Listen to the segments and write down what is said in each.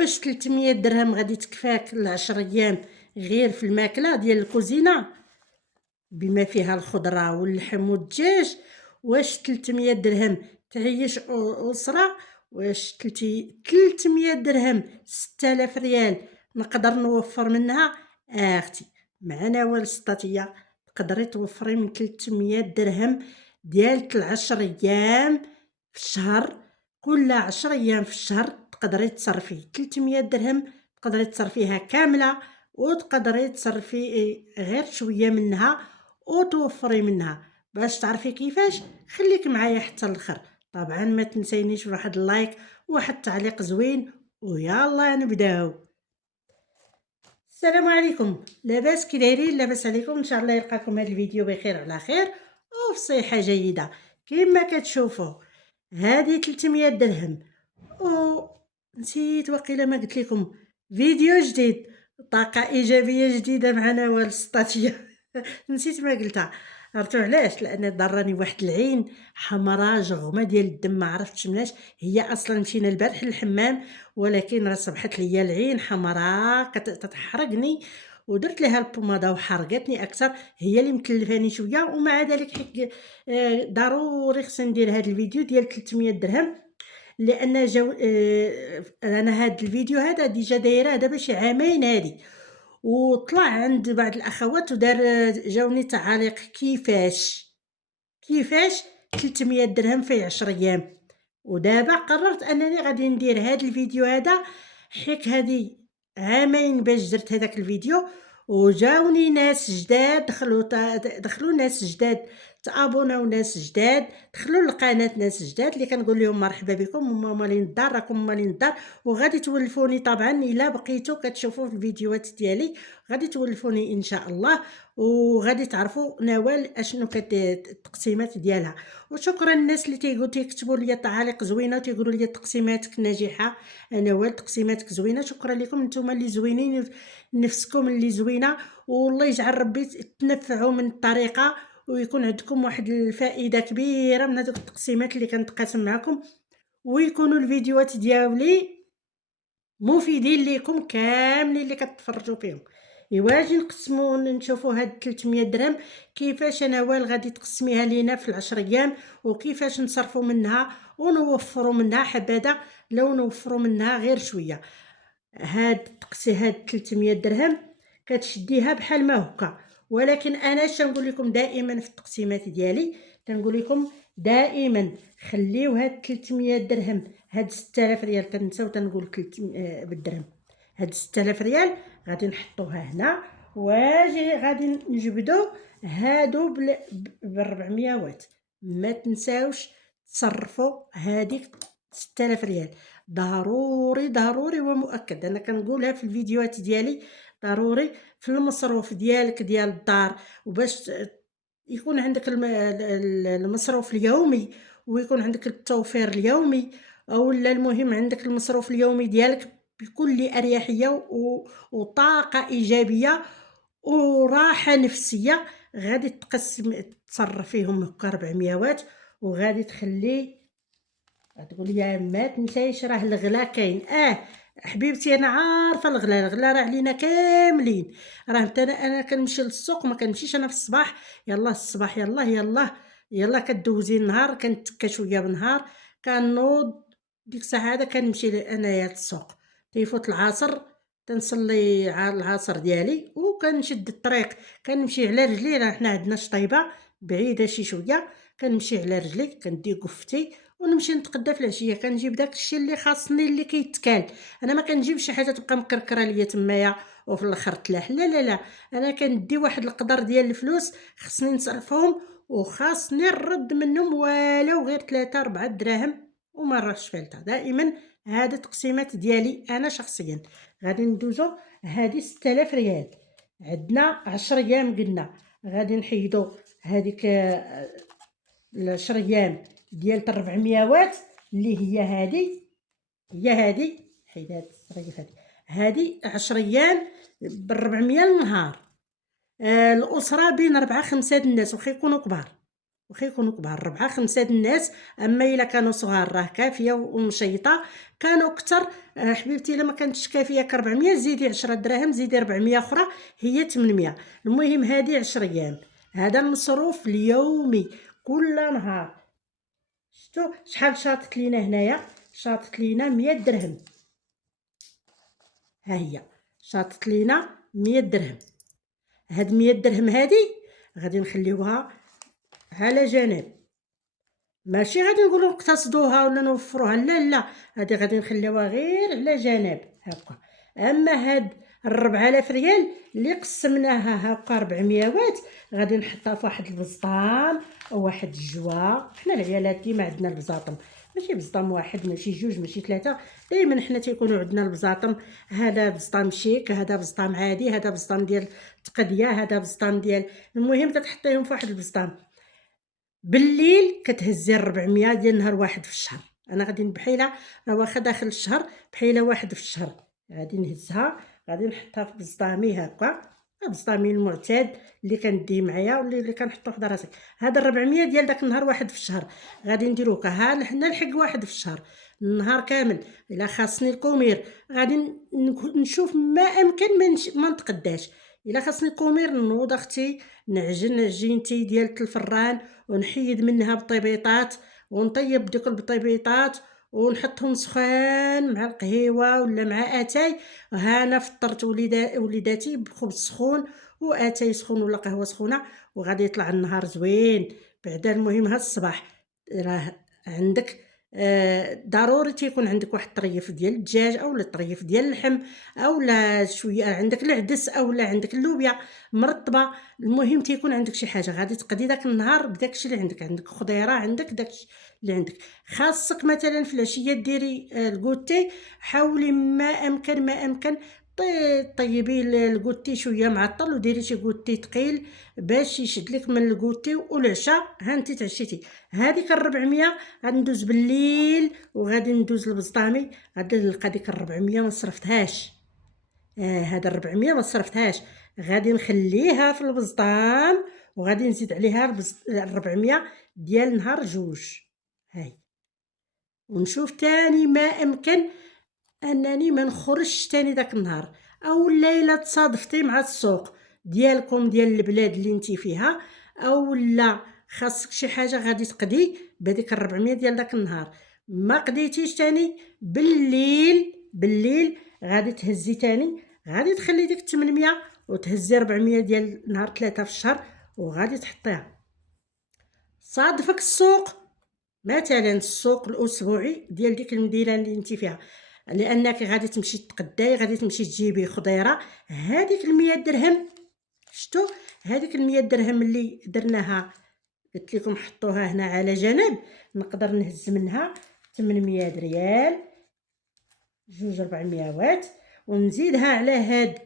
واش 300 درهم غادي تكفاك ل10 ايام غير في الماكله ديال الكوزينه بما فيها الخضره واللحم والدجاج؟ واش 300 درهم تعيش اسره؟ واش 300 درهم 6000 ريال نقدر نوفر منها؟ اختي معنا والسطاتيه تقدري توفري من 300 درهم ديال 10 ايام في الشهر. كل 10 ايام في الشهر تقدري تصرفي 300 درهم، تقدري تصرفيها كامله وتقدري تصرفي غير شويه منها وتوفري منها. باش تعرفي كيفاش خليك معايا حتى الاخر. طبعا ما تنسينيش بواحد اللايك وواحد التعليق زوين ويلا نبداو. السلام عليكم، لاباس كي دايرين؟ لاباس عليكم؟ ان شاء الله يلقاكم هذا الفيديو بخير على خير وفي صحه جيده. كما كتشوفوا هذه 300 درهم و نسيت وقيله ما قلت لكم فيديو جديد، طاقه ايجابيه جديده معنا والسطاتيه نسيت ما قلتها. عرفتوا علاش؟ لان ضرني واحد العين حمراء جغمه ديال الدم، ما عرفتش مناش هي. اصلا مشينا البارح للحمام ولكن راه صبحت ليا العين حمراء كتحرقني ودرت لها البوماده وحرقتني اكثر، هي اللي مكلفاني شويه. ومع ذلك حك ضروري خصني ندير هذا الفيديو ديال 300 درهم لان جو انا هذا الفيديو هذا ديجا دايره دابا شي عامين هادي، وطلع عند بعض الاخوات ودار جاوني تعاليق كيفاش 300 درهم في 10 ايام. ودابا قررت انني غادي ندير هذا الفيديو هذا حيت هذه عامين باش درت هذاك الفيديو وجاوني ناس جداد دخلوا ناس جداد تابوناو، ناس جداد دخلوا للقناه، ناس جداد اللي كنقول لهم مرحبا بكم وما مالين الدار، راكم مالين الدار وغادي تولفوني طبعا الا بقيتوا كتشوفوا في الفيديوهات ديالي غادي تولفوني ان شاء الله وغادي تعرفوا نوال اشنو التقسيمات ديالها. وشكرا للناس اللي تيكتبوا لي تعاليق زوينه وتيقولوا لي تقسيماتك ناجحه. نوال تقسيماتك زوينه، شكرا لكم نتوما اللي زوينين نفسكم اللي زوينه، والله يجعل ربي تنفعوا من الطريقه ويكون عندكم واحد الفائده كبيره من هذوك التقسيمات اللي كنتقاسم معكم، ويكونوا الفيديوهات ديالي مفيدين ليكم كاملين اللي كتفرجوا فيهم. ايوا اجي نقسموا نشوفوا هاد 300 درهم كيفاش انا وال غادي تقسميها لينا في 10 ايام وكيفاش نصرفوا منها ونوفروا منها حبذا لو نوفروا منها غير شويه. هاد 300 درهم كتشديها بحال ما هكا، ولكن انا اش نقول لكم دائما في التقسيمات ديالي تنقول لكم دائما خليو هاد 300 درهم، هاد 6000 ريال كنساو تنقول 300 بالدرهم، هاد 6000 ريال غادي نحطوها هنا واجي غادي نجبدو هادو ب 400 وات. ما تنساوش تصرفوا هذيك 6000 ريال ضروري ومؤكد. انا كنقولها في الفيديوهات ديالي ضروري في المصروف ديالك ديال الدار، وباش يكون عندك المصروف اليومي ويكون عندك التوفير اليومي، او المهم عندك المصروف اليومي ديالك بكل اريحيه وطاقه ايجابيه وراحه نفسيه. غادي تقسم تصرف فيهم هكا 400 وات وغادي تخلي تقول لي ما تنسايش راه الغلا كاين. حبيبتي انا عارفه الغلا راه علينا كاملين. راه انا كنمشي للسوق، ما كنمشيش انا في الصباح يلا الصباح يلا كدوزي النهار كنتكا شويه بالنهار كنوض ديك الساعه هذا كنمشي انايا للسوق تيفوت العصر تنصلي العصر ديالي وكنشد الطريق كنمشي على رجلي. راه حنا عندنا شطيبه بعيده شي شويه، كنمشي على رجلي كندي قفتي ونمشي نتقدى في العشيه. كنجيب داك الشيء اللي خاصني اللي كيتكال. انا ما كنجيبش شي حاجه تبقى مكركره ليا تمايا وفي الاخر تلاح. لا انا كندي واحد القدر ديال الفلوس خصني نصرفهم وخاصني نرد منهم ولو غير 3 4 دراهم وما راهش فالته. دائما هذا التقسيمات ديالي انا شخصيا. غادي ندوزو هذه 6000 ريال عندنا 10 ايام قلنا. غادي نحيدو هذيك 10 ايام ديال 400 وات اللي هي هذه حيد هاد الصريف هذه 10 ايام ب 400 النهار. الاسره بين 4 5 الناس وخا يكونوا كبار واخا يكونوا كبار 4 5 د الناس. اما الا كانوا صغار راه كافيه ومشيطه. كانوا كتر حبيبتي الا ما كانتش كافيه 400 زيدي 10 دراهم زيدي 400 اخرى هي 800. المهم هذه 10 ايام. هذا المصروف اليومي كل نهار. شفتوا شحال شاطت لينا هنايا؟ شاطت لينا 100 درهم. ها هي شاطت لينا 100 درهم. هاد 100 درهم هادي غادي نخليوها على جنب. ماشي غادي نقولوا نقتصدوها ولا نوفروها، لا لا، هادي غادي نخليوها غير على جنب هكا. اما هاد 4000 ريال اللي قسمناها هكا 400 غادي نحطها في واحد البسطام او واحد الجوا. حنا العيالات ديما عندنا البزاطم، ماشي بزطام واحد، ماشي جوج، ماشي ثلاثه، دائما حنا تيكونوا عندنا البزاطم. هذا بزطام شيك، هذا بزطام عادي، هذا بزطام ديال تقديه، هذا بزطام ديال. المهم تتحطيهم في واحد البزطام. بالليل كتهزي 400 ديال نهار واحد في الشهر. انا غادي بحيله راه واخا داخل الشهر بحيله واحد في الشهر غادي نهزها، غادي نحطها في بزطامي هكا، بزطامي المعتاد اللي كنديه معايا واللي كنحطو حدا راسي. هاد 400 ديال داك النهار واحد في الشهر غادي نديرو ها حنا الحق واحد في الشهر النهار كامل. الا خاصني الكومير غادي نشوف ما امكن ما نتقداش. الا خاصني الكومير نوض اختي نعجن عجينتي ديال الفران ونحيد منها بطيبيطات ونطيب ديك البطيبيطات ونحطهم سخان مع القهيوه ولا مع اتاي. ها انا فطرت وليداتي بخبز سخون واتاي سخون ولا قهوه سخونه وغادي يطلع النهار زوين. بعدا المهم هاد الصباح راه عندك ضروري تيكون عندك واحد الطريف ديال الدجاج او الطريف ديال اللحم او لا شويه عندك العدس او لا عندك اللوبيا مرطبه. المهم تيكون عندك شي حاجه غادي تقضي داك النهار بداكشي اللي عندك خضيره عندك داكشي اللي عندك. خاصك مثلا في العشيه ديري الكوتي. حاولي ما امكن طيبي الكوتي شويه معطل وديري شي كوتي ثقيل باش يشد لك من الكوتي. والعشاء ها انت تعشيتي. هذيك 400 غادي ندوز بالليل وغادي ندوز لبسطامي غادي نلقى ديك 400 ما صرفتهاش. هاد 400 ما صرفتهاش، غادي نخليها في البسطام وغادي نزيد عليها 400 ديال نهار جوج. هاي ونشوف تاني ما امكن انني ما نخرجش تاني داك النهار. او الليله تصادفتي مع السوق ديالكم ديال البلاد اللي انتي فيها او لا خاصك شي حاجه غادي تقضي بهذيك 400 ديال داك النهار. ما قضيتيش تاني بالليل غادي تهزي تاني، غادي تخلي ديك 800 وتهزي 400 ديال نهار 3 في الشهر وغادي تحطيها. صادفك السوق مثلا السوق الاسبوعي ديال ديك المدينه اللي انت فيها لانك غادي تمشي تقداي غادي تمشي تجيبي خضيره. هذيك 100 درهم شتو هذيك 100 درهم اللي درناها قلت لكم حطوها هنا على جنب. نقدر نهز منها 800 ريال جوج 400 ونزيدها على هاد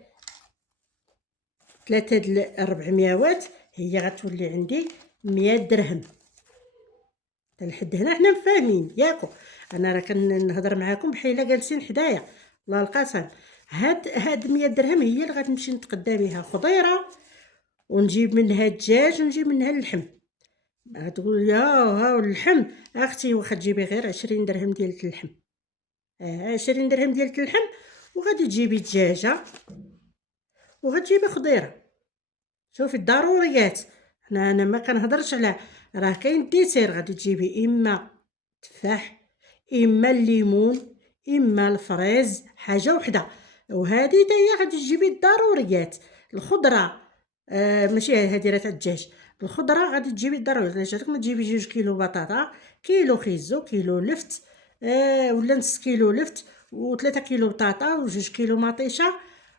3 د 400 هي غتولي عندي 100 درهم. لحد هنا حنا فاهمين ياكو. انا راه كنهضر معاكم بحال جالسين حدايا الله القسم. هاد 100 درهم هي اللي غادي نمشي نتقدى بها خضيره ونجيب منها الدجاج ونجيب منها اللحم. تقول يا ها اللحم اختي واخا تجيبي غير 20 درهم ديال اللحم. 20 درهم ديال اللحم وغادي تجيبي دجاجه وغتجيبي خضيره. شوفي الضروريات انا ما كنهضرش على راه كاين ديسير. غادي تجيبي اما تفاح اما الليمون اما الفريز حاجه وحده. وهذه هي غادي تجيبي الضروريات. الخضره ماشي هذه راه تاع الدجاج. الخضره غادي تجيبي الضروريات. علاش هذاك ما تجيبي 2 كيلو بطاطا كيلو خيزو كيلو لفت ولا نص كيلو لفت و3 كيلو بطاطا و2 كيلو مطيشه.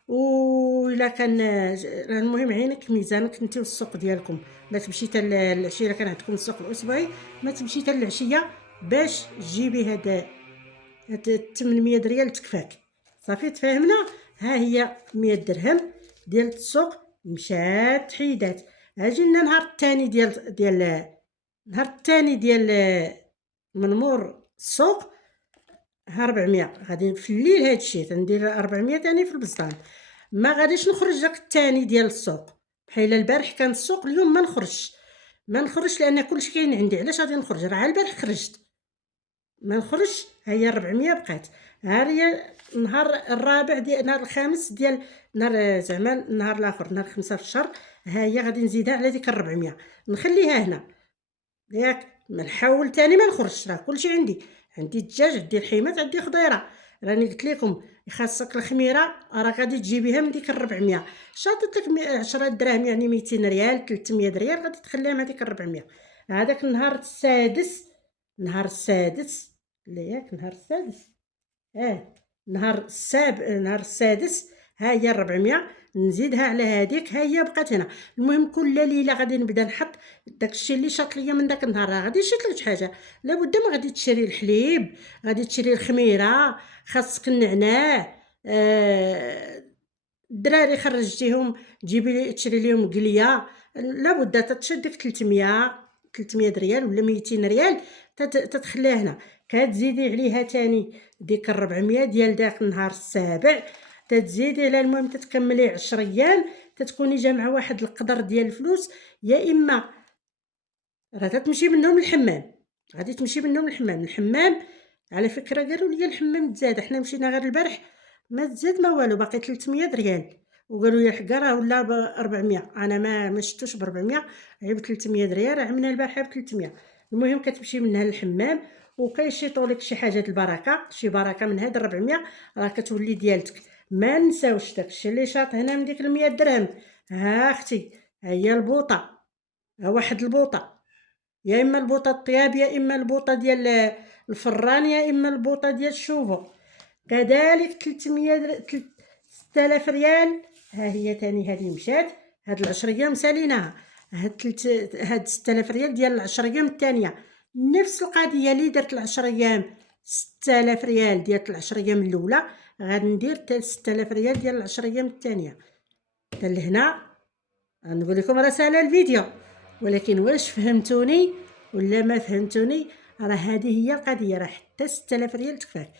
وإلا كان المهم عينك ميزانك انت والسوق ديالكم. ما تمشي حتى العشيه كان عندكم السوق الاسبوعي ما تمشي حتى العشيه باش تجيبي هاد 800 ريال تكفاك صافي. تفاهمنا. ها هي 100 درهم ديال السوق مشات حيدات. اجي لنا النهار الثاني النهار الثاني ديال من مور السوق 400 غادي في الليل. هادشي تندير 400 ثاني في البزطام. ما غاديش نخرج داك الثاني ديال السوق بحال البارح كان السوق اليوم ما نخرجش. ما نخرجش لان كلشي كاين عندي. علاش غادي نخرج؟ راه البارح خرجت، ما نخرجش. ها هي 400 بقات. ها هي النهار الرابع ديال نهار الخامس ديال نهار زعما النهار الاخر نهار 5 في الشهر، ها هي غادي نزيدها على ديك 400 نخليها هنا ياك. ما نحاول تاني ما نخرجش، راه كلشي عندي. عندي الدجاج، عندي الحيمات، عندي خضيره. راني قلت لكم خاصك الخميره راه غادي تجيبيها من ديك 400. شاطت لك 10 دراهم يعني 200 ريال 300 ريال غادي تخليها مع ديك 400. هذاك النهار السادس، نهار السادس لا ياك نهار السادس، نهار السابع نهار السادس ها هي 400 نزيدها على هذيك، ها هي بقات هنا. المهم كل ليله غادي نبدا نحط داكشي اللي شاط ليا من داك النهار. راه غادي نشيط لك شي حاجه، لابد ما غادي تشري الحليب، غادي تشري الخميره، خاصك النعناع. الدراري خرجتيهم تجيبي تشري ليهم قليه، لابد تتشد ديك 300 ريال ولا 200 ريال تتخليها هنا. كتزيدي عليها تاني ديك 400 ديال داك النهار السابع، تتزيدي على المهم تتكملي 10 ايام، تتكوني جامعه واحد القدر ديال الفلوس. يا اما راه تتمشي منهم للحمام، غادي تمشي منهم للحمام. الحمام على فكره قالوا لي الحمام تزاد، حنا مشينا غير البارح ما تزاد ما والو، باقي 300 ريال. وقالوا لي حكا راه ولا ب 400. انا ما شفتوش ب 400، غير ب 300 ريال. عملنا البارحه ب 300. المهم كتمشي منها للحمام وكيشيطوا لك شي حاجه البركه، شي بركه من هاد 400 راه كتولي ديالتك. ما نساوش داكشي اللي شاط هنا من ديك 100 درهم. ها اختي، ها هي البوطه، ها واحد البوطه، يا اما البوطه الطياب، يا اما البوطه ديال الفران، يا اما البوطه ديال الشوفو. كذلك 300 6000 ريال. ها هي تاني هذه مشات. هاد العشر ايام ساليناها. هاد 6000 ريال ديال العشر ايام الثانيه. نفس القضيه اللي درت العشر ايام 6000 ريال ديال العشر ايام الاولى، غادي ندير حتى 6000 ريال ديال العشر ايام الثانيه. حتى لهنا نقول لكم راه ساهله الفيديو، ولكن واش فهمتوني ولا ما فهمتوني؟ راه هذه هي القضيه، راه حتى 6000 ريال تكفاك.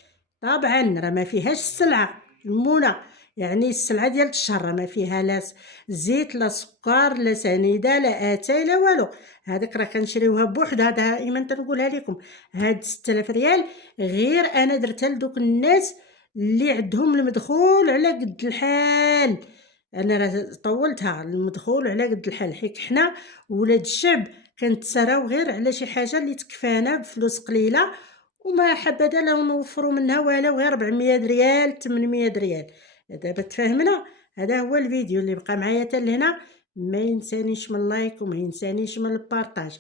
طبعا راه ما فيهاش السلعه المونه، يعني السلعه ديال الشهر راه ما فيها لا زيت لا سكر لا سنيده لا اتاي لا والو. هذيك راه كنشريوها بوحدها، دائما تنقولها لكم. هاد 6000 ريال غير انا درتها لدوك الناس اللي عندهم المدخول على قد الحال. انا راه طولتها المدخول على قد الحال، حيت حنا ولاد الشعب كنتسراو غير على شي حاجه اللي تكفانا بفلوس قليله، وما حبذا لو نوفروا منها والو غير 400 ريال 800 ريال. دابا تفاهمنا. هذا هو الفيديو اللي بقى معايا حتى لهنا. ما ينسانيش من اللايك وما ينسانيش من البارطاج.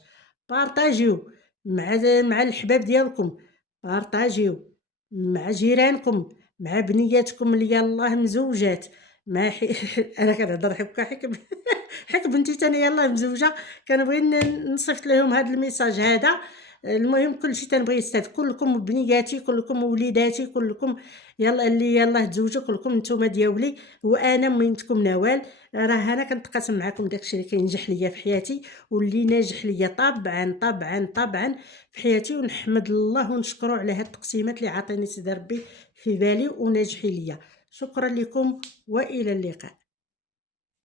بارطاجيو مع الحباب ديالكم، بارطاجيو مع جيرانكم، مع بنياتكم اللي يلاه مزوجات. ما انا كنهضر هكا حيت بنتي تاني يلاه مزوجه، كنبغي نصيفط لهم هذا الميساج هذا. المهم كلشي تنبغي يستافد، كلكم بنياتي، كلكم وليداتي، كلكم يلا اللي يلاه تزوجوا، كلكم نتوما دياولي وانا ميمتكم نوال. راه انا كنتقاسم معكم داكشي اللي كينجح ليا في حياتي واللي ناجح ليا طبعا طبعا طبعا في حياتي، ونحمد الله ونشكره على هاد التقسيمات اللي عطيني سيدي ربي في بالي وناجحين ليا. شكرا لكم والى اللقاء.